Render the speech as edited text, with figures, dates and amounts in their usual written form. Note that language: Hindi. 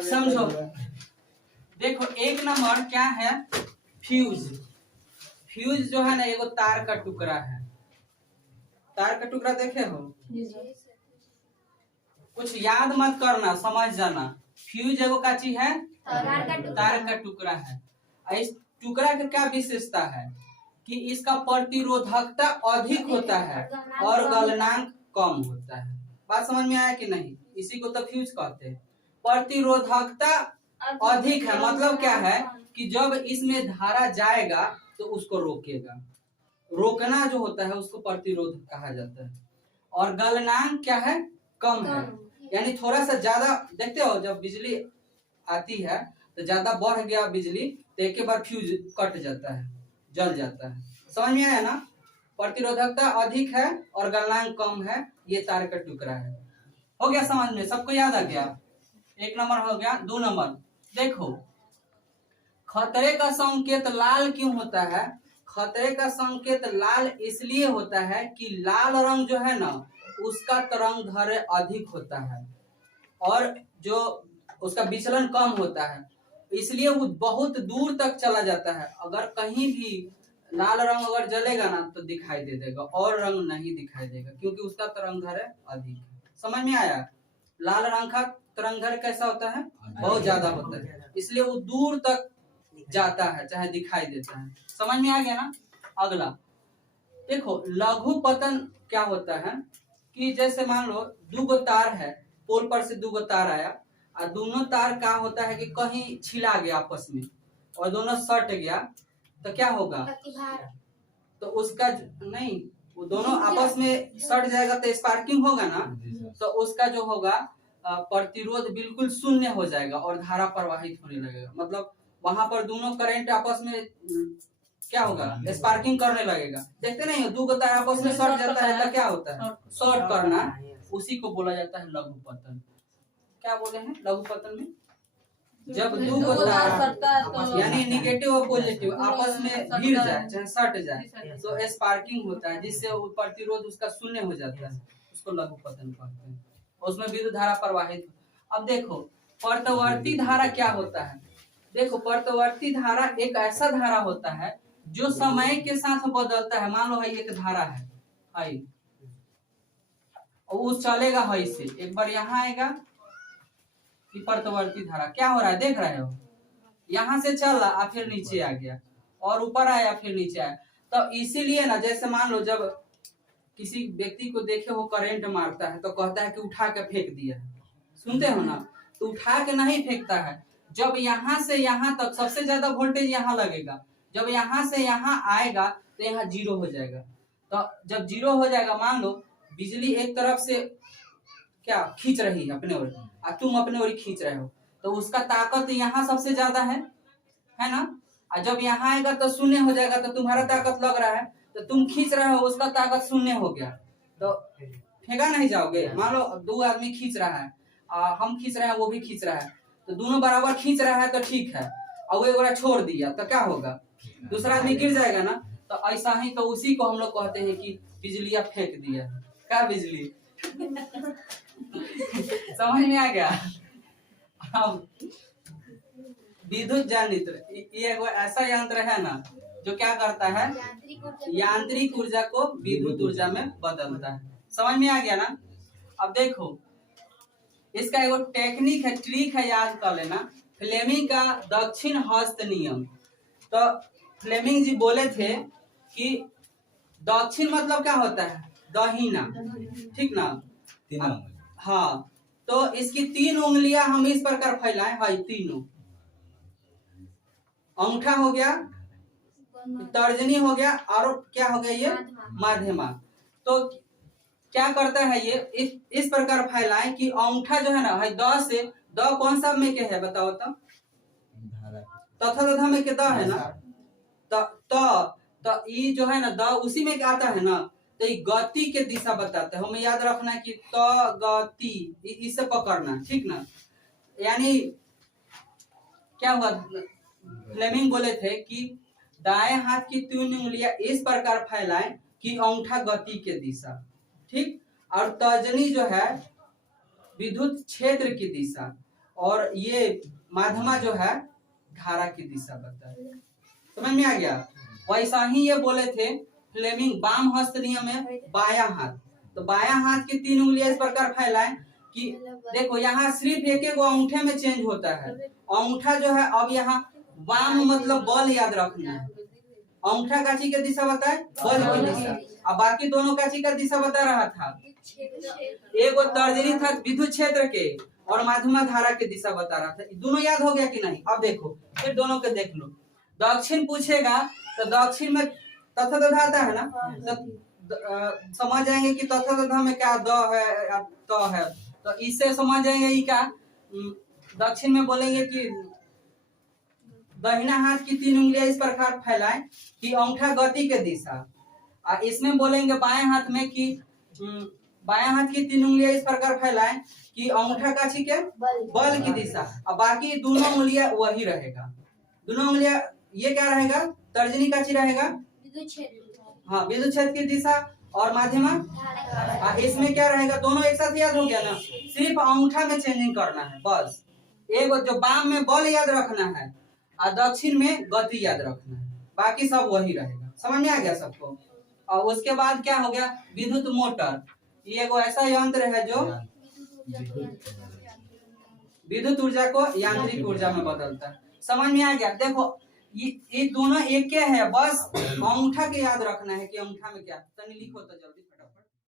समझो, देखो एक नंबर क्या है, फ्यूज। फ्यूज जो है ना एगो तार का टुकड़ा है। तार का टुकड़ा देखे हो? कुछ याद मत करना, समझ जाना। फ्यूज एगो का चीज है, तार का टुकड़ा है। इस टुकड़ा का क्या विशेषता है कि इसका प्रतिरोधकता अधिक होता है और गलनांक कम होता है। बात समझ में आया कि नहीं? इसी को तो फ्यूज कहते हैं। प्रतिरोधकता अधिक है मतलब क्या है कि जब इसमें धारा जाएगा तो उसको रोकेगा। रोकना जो होता है उसको प्रतिरोध कहा जाता है। और गलनांक क्या है? कम है। यानी थोड़ा सा ज्यादा, देखते हो जब बिजली आती है तो ज्यादा बढ़ गया बिजली तो एक बार फ्यूज कट जाता है, जल जाता है। समझ में आया ना? प्रतिरोधकता अधिक है और गलनांक कम है, ये तार का टुकड़ा है। हो गया समझ में? सबको याद आ गया? एक नंबर हो गया। 2 नंबर देखो, खतरे का संकेत लाल क्यों होता है? खतरे का संकेत लाल इसलिए होता है कि लाल रंग जो है ना उसका तरंग दैर्घ्य अधिक होता है और जो उसका विचलन कम होता है, इसलिए वो बहुत दूर तक चला जाता है। अगर कहीं भी लाल रंग अगर जलेगा ना तो दिखाई दे देगा और रंग नहीं दिखाई देगा क्योंकि उसका तरंग दैर्घ्य अधिक है। समझ में आया? लाल रंग का तरंग दैर्घ्य कैसा होता है? बहुत ज्यादा होता है, इसलिए वो दूर तक जाता है चाहे दिखाई देता है। समझ में आ गया ना? अगला देखो, लघु पतन क्या होता है कि जैसे मान लो 2 तार है, पोल पर से 2 तार आया और दोनों तार का होता है कि कहीं छिला गया आपस में और दोनों सट गया तो क्या होगा? तो उसका नहीं, वो दोनों आपस में सट जाएगा तो स्पार्किंग होगा ना, तो उसका जो होगा प्रतिरोध बिल्कुल शून्य हो जाएगा और धारा प्रवाहित होने लगेगा। मतलब वहां पर दोनों करंट आपस में क्या होगा? स्पार्किंग करने लगेगा। देखते नहीं हो 2 तार आपस में सट जाता है तो क्या होता है? शॉर्ट करना। उसी को बोला जाता है लघु पतन। क्या बोले हैं लघु पतन में? जब 2 तार यानी निगेटिव और पॉजिटिव आपस में भिड़ जाए चाहे सट जाए तो स्पार्किंग होता है, जिससे प्रतिरोध उसका शून्य हो जाता है, उसको लघु पतन कहते हैं। उसमें विद्युत धारा प्रवाहित। अब देखो पर्तवर्ती धारा क्या होता है? देखो पर्तवर्ती धारा एक ऐसा धारा होता है जो समय के साथ बदलता है। मान लो है एक धारा है और वो चलेगा है से, एक बार यहाँ आएगा कि पर्तवर्ती धारा क्या हो रहा है देख रहे हो? यहाँ से चल रहा फिर नीचे आ गया और ऊपर आया फिर नीचे आया। तो इसीलिए ना, जैसे मान लो जब किसी व्यक्ति को देखे वो करंट मारता है तो कहता है कि उठा के फेंक दिया, सुनते हो ना? तो उठा के नहीं फेंकता है, जब यहाँ से यहाँ तक सबसे ज्यादा वोल्टेज यहाँ लगेगा, जब यहाँ से यहाँ आएगा तो यहाँ 0 हो जाएगा। तो जब 0 हो जाएगा, मान लो बिजली एक तरफ से क्या खींच रही है अपने ओर और तुम अपने ओर खींच रहे हो, तो उसका ताकत यहाँ सबसे ज्यादा है ना? और जब यहाँ आएगा तो शून्य हो जाएगा, तो तुम्हारा ताकत लग रहा है तो तुम खींच रहे हो, उसका ताकत शून्य हो गया तो फेंका नहीं जाओगे। मान लो 2 आदमी खींच रहा है, हम खींच रहे हैं वो भी खींच रहा है, तो दोनों बराबर खींच रहा है तो ठीक है, और वो एक बार छोड़ दिया तो क्या होगा? दूसरा आदमी गिर जाएगा ना। तो ऐसा ही तो उसी को हम लोग कहते हैं कि बिजलियां फेंक दिया। क्या बिजली? समझ में आ गया? विद्युत जनित्र ये ऐसा यंत्र है ना जो क्या करता है? यांत्रिक ऊर्जा को विद्युत ऊर्जा में बदलता है। समझ में आ गया ना? अब देखो इसका एक टेक्निक है, ट्रिक है, याद कर लेना। फ्लेमिंग का दक्षिण हस्त नियम। तो फ्लेमिंग जी बोले थे कि दक्षिण मतलब क्या होता है? दहिना, ठीक ना? हाँ, तो इसकी 3 उंगलियां हम इस प्रकार फैलाएं, है तीनों। अंगूठा हो गया, तर्जनी हो गया और क्या हो गया? ये मध्यमा। तो क्या करता है ये? इस प्रकार फैलाएं कि अंगूठा जो है ना है द से, द कौन सा में के है बताओ तो? तथा में के द है ना? तो ये जो है ना द उसी में आता है ना, तो ये गति के दिशा बताता है। हमें याद रखना है कि त गति, इससे पकड़ना, ठीक ना? यानी क्या हुआ? फ्लेमिंग बोले थे कि दाएं हाथ की 3 उंगलियां इस प्रकार फैलाएं कि अंगूठा गति के दिशा, ठीक, और तर्जनी जो है विद्युत क्षेत्र की दिशा, और ये माध्यमा जो है धारा की दिशा बताए। समझ में आ गया। वैसा ही ये बोले थे फ्लेमिंग वाम हस्त नियम में बायां हाथ, तो बायां हाथ की 3 उंगलियां इस प्रकार फैलाएं कि देखो यहाँ सिर्फ एक एक अंगूठे में चेंज होता है। अंगूठा जो है अब यहाँ वाम मतलब बल याद रखना है, अंगूठा काची का दिशा बताए बल की दिशा, अब बाकी दोनों काची का दिशा बता रहा था। एक वो तर्जनी था विद्युत क्षेत्र के और माध्यमा धारा की दिशा बता रहा था। दोनों याद हो गया कि नहीं? अब देखो फिर दोनों के देख लो। दक्षिण पूछेगा तो दक्षिण में तथा तथा आता है ना, तो समझ जाएंगे कि तथा तथा में क्या द है तो है, तो इससे समझ जाएंगे ये क्या। दक्षिण में बोलेंगे कि दाहिना हाथ की 3 उंगलियां इस प्रकार फैलाएं कि अंगूठा गति के दिशा, और इसमें बोलेंगे बाएं हाथ में कि बाएं हाथ की 3 उंगलियां इस प्रकार फैलाएं कि अंगूठा काची के बल की दिशा, और बाकी दोनों उंगलियां वही रहेगा। दोनों उंगलियां ये क्या रहेगा, तर्जनी काची रहेगा हाँ विद्युत क्षेत्र की दिशा और माध्यमा, इसमें क्या रहेगा, दोनों एक साथ याद हो गया ना, सिर्फ अंगूठा में चेंजिंग करना है बस। एक जो बाम में बल याद रखना है और दक्षिण में गति याद रखना है, बाकी सब वही रहेगा। समझ में आ गया सबको। और उसके बाद क्या हो गया, विद्युत मोटर। ये एगो ऐसा यंत्र है जो विद्युत ऊर्जा को यांत्रिक ऊर्जा में बदलता है। समझ में आ गया। देखो ये दोनों एक है, बस अंगूठा के याद रखना है कि अंगूठा में क्या। तनी लिखो तो जल्दी।